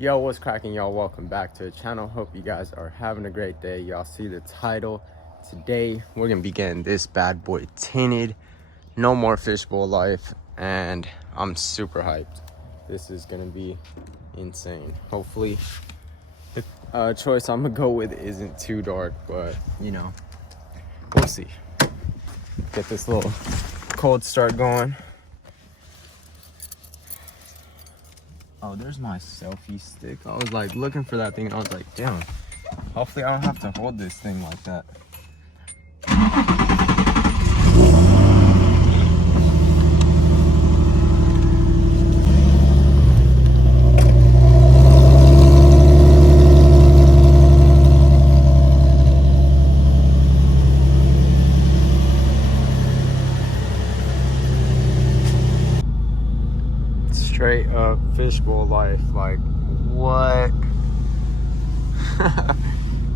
Yo, what's cracking, y'all? Welcome back to the channel. Hope you guys are having a great day. Y'all see the title. Today we're gonna be getting this bad boy tinted. No more fishbowl life, and I'm super hyped. This is gonna be insane. Hopefully the choice I'm gonna go with isn't too dark, but you know, we'll see. Get this little cold start going. Oh, there's my selfie stick. I was like looking for that thing and I was like, damn, hopefully I don't have to hold this thing like that. Straight up fishbowl life, like what?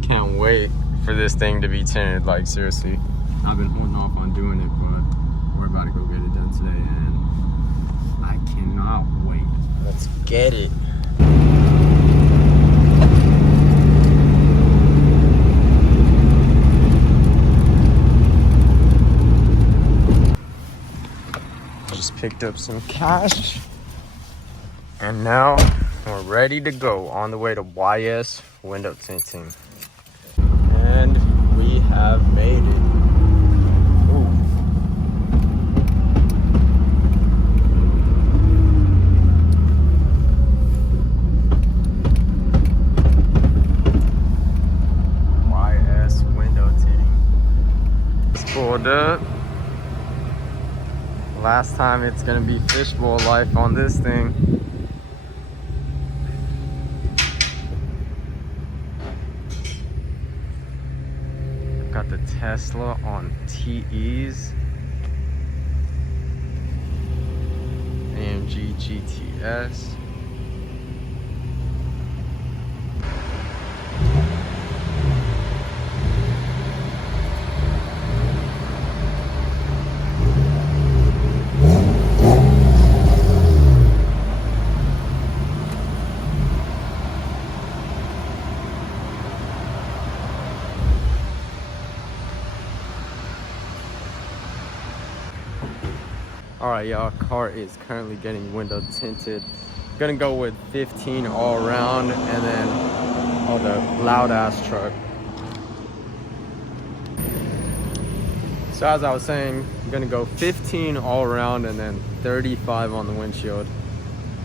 Can't wait for this thing to be tinted, like seriously. I've been holding off on doing it, but we're about to go get it done today and I cannot wait. Let's get it. Just picked up some cash. And now we're ready to go on the way to YS window tinting. And we have made it. Ooh. YS window tinting. It's pulled up. Last time it's gonna be fishbowl life on this thing. Got the Tesla on TEs, AMG GTS. All right, y'all, car is currently getting window tinted. Gonna go with 15 all around and then, oh, the loud ass truck. So as I was saying, I'm gonna go 15 all around and then 35 on the windshield.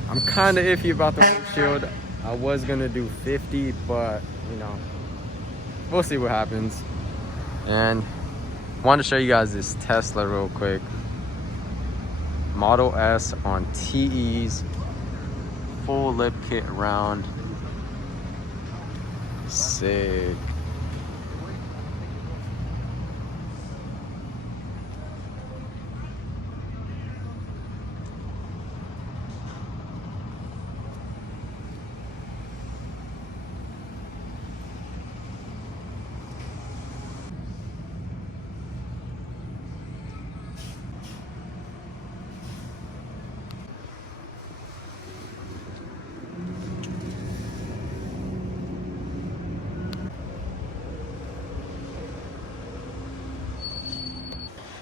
I'm kind of iffy about the windshield. I was gonna do 50, but you know, we'll see what happens. And wanted to show you guys this Tesla real quick. Model S on TEs, full lip kit around. Sick.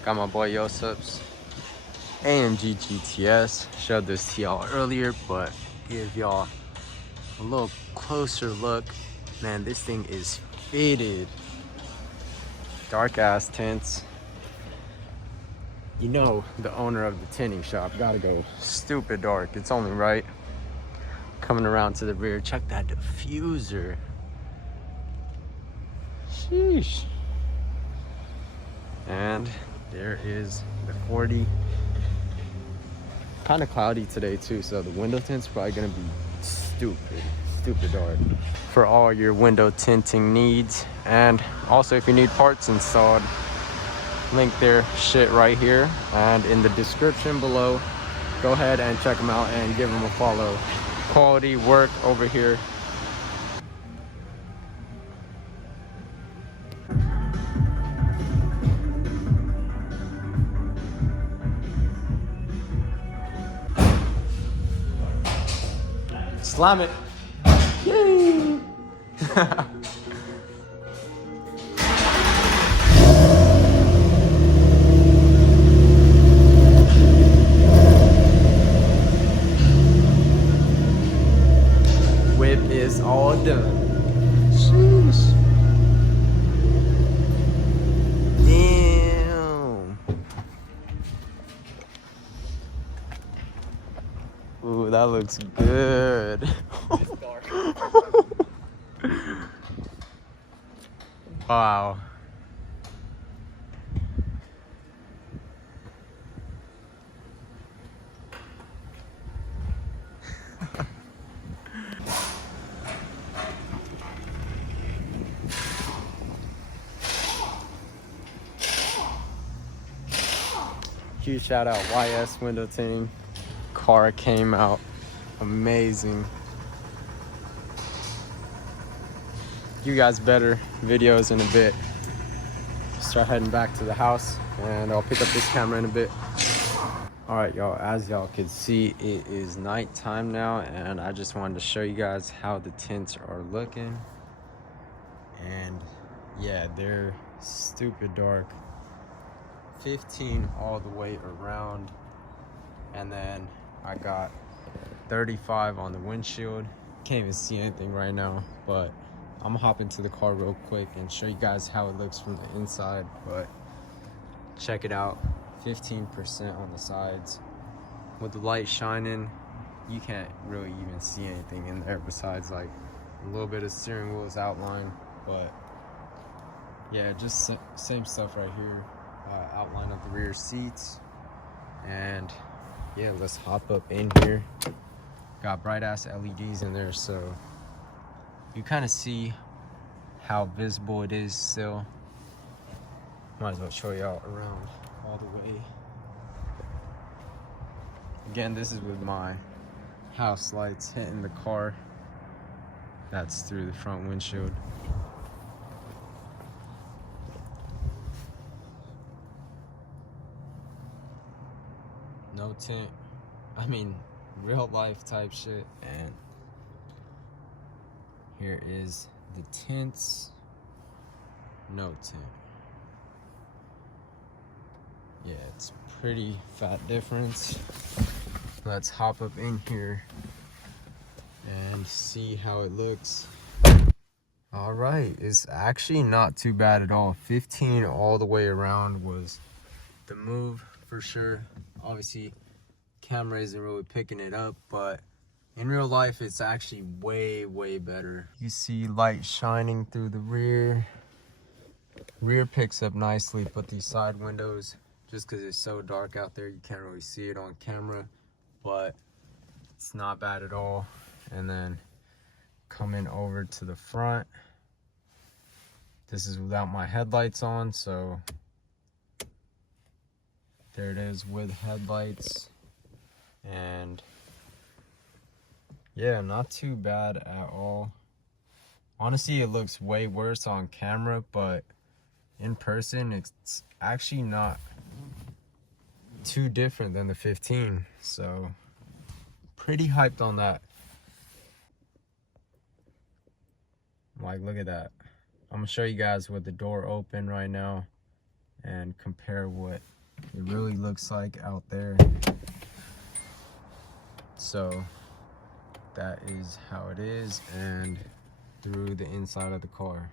Got my boy Yosip's AMG GTS. Showed this to y'all earlier, but give y'all a little closer look. Man, this thing is faded. Dark ass tints. You know, the owner of the tinting shop gotta go stupid dark. It's only right. Coming around to the rear, check that diffuser. Sheesh. And there is the 40. Kind of cloudy today too, so the window tint's probably gonna be stupid dark. For all your window tinting needs, and also if you need parts installed, link their shit right here and in the description below. Go ahead and check them out and give them a follow. Quality work over here. Slam it. Yay! Whip is all done. Sheesh. Damn. Ooh, that looks good. It's dark. Wow. Huge shout out YS window tinting. Car came out amazing. You guys better videos in a bit. Start heading back to the house and I'll pick up this camera in a bit. All right, y'all, as y'all can see, it is nighttime now and I just wanted to show you guys how the tints are looking. And yeah, they're stupid dark. 15 all the way around, and then I got 35 on the windshield. Can't even see anything right now, but I'm gonna hop into the car real quick and show you guys how it looks from the inside. But check it out, 15% on the sides. With the light shining, you can't really even see anything in there besides like a little bit of steering wheel's outline. But yeah, just same stuff right here. Outline of the rear seats. And yeah, let's hop up in here. Got bright ass LEDs in there, so you kind of see how visible it is still. Might as well show y'all around all the way. Again, this is with my house lights hitting the car. That's through the front windshield. No tint, I mean real life type shit. And here is the tints. No tint. Yeah, it's pretty fat difference. Let's hop up in here and see how it looks. All right, it's actually not too bad at all. 15 all the way around was the move for sure. Obviously, camera isn't really picking it up, but in real life, it's actually way, way better. You see light shining through the rear. Rear picks up nicely, but these side windows, just because it's so dark out there, you can't really see it on camera, but it's not bad at all. And then coming over to the front, this is without my headlights on, so there it is with headlights. And yeah, not too bad at all. Honestly, it looks way worse on camera, but in person it's actually not too different than the 15, so pretty hyped on that. Like, look at that. I'm gonna show you guys with the door open right now and compare what it really looks like out there. So that is how it is, and through the inside of the car.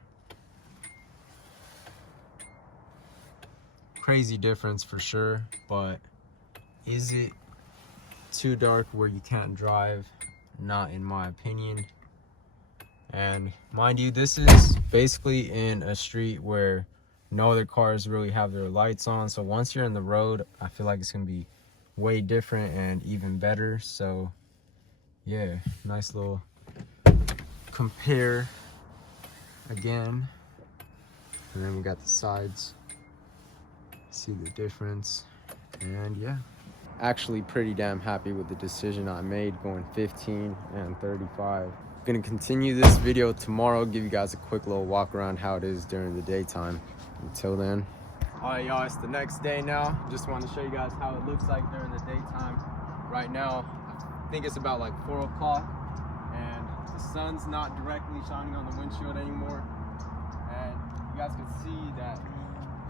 Crazy difference for sure, but is it too dark where you can't drive? Not in my opinion. And mind you, this is basically in a street where no other cars really have their lights on, so once you're in the road, I feel like it's gonna be way different and even better. So yeah, nice little compare again. And then we got the sides, see the difference. And yeah, actually pretty damn happy with the decision I made going 15 and 35. Gonna continue this video tomorrow, give you guys a quick little walk around how it is during the daytime. Until then, all right, y'all, it's the next day now. Just wanted to show you guys how it looks like during the daytime. Right now, I think it's about like 4 o'clock, and the sun's not directly shining on the windshield anymore. And you guys can see that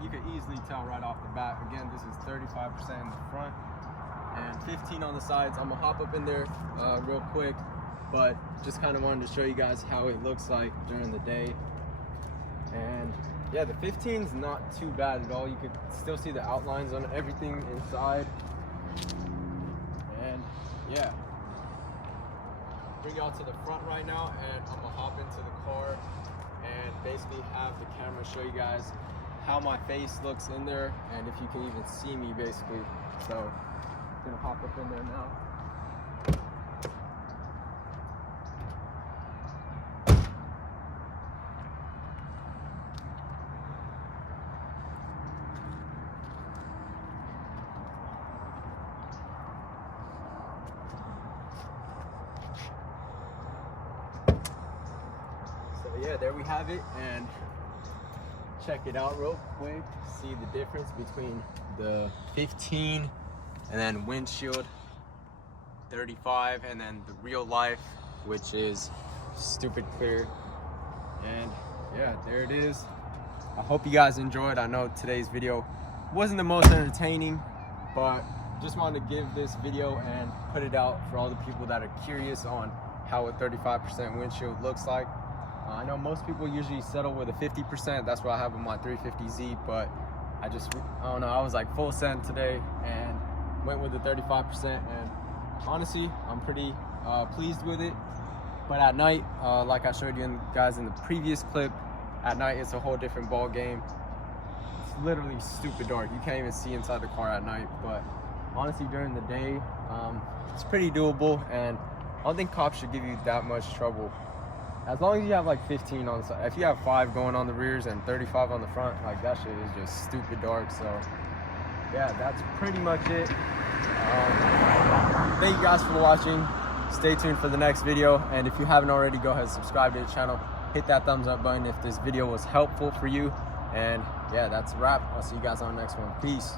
you can easily tell right off the bat. Again, this is 35% in the front and 15 on the sides. I'm gonna hop up in there real quick, but just kind of wanted to show you guys how it looks like during the day. And yeah, the 15 is not too bad at all. You can still see the outlines on everything inside. And yeah, bring y'all to the front right now, and I'm gonna hop into the car and basically have the camera show you guys how my face looks in there and if you can even see me basically. So I'm gonna hop up in there now. Yeah, there we have it, and check it out real quick. See the difference between the 15 and then windshield 35 and then the real life, which is stupid clear. And yeah, there it is. I hope you guys enjoyed. I know today's video wasn't the most entertaining, but just wanted to give this video and put it out for all the people that are curious on how a 35% windshield looks like. I know most people usually settle with a 50%. That's what I have with my 350Z, but I don't know, I was like full send today and went with the 35%, and honestly, I'm pretty pleased with it. But at night, like I showed you guys in the previous clip, at night it's a whole different ball game. It's literally stupid dark. You can't even see inside the car at night, but honestly, during the day, it's pretty doable, and I don't think cops should give you that much trouble. As long as you have like 15 on the side. If you have 5 going on the rears and 35 on the front, like that shit is just stupid dark. So yeah, that's pretty much it. Thank you guys for watching. Stay tuned for the next video, and if you haven't already, go ahead and subscribe to the channel. Hit that thumbs up button if this video was helpful for you. And yeah, that's a wrap. I'll see you guys on the next one. Peace.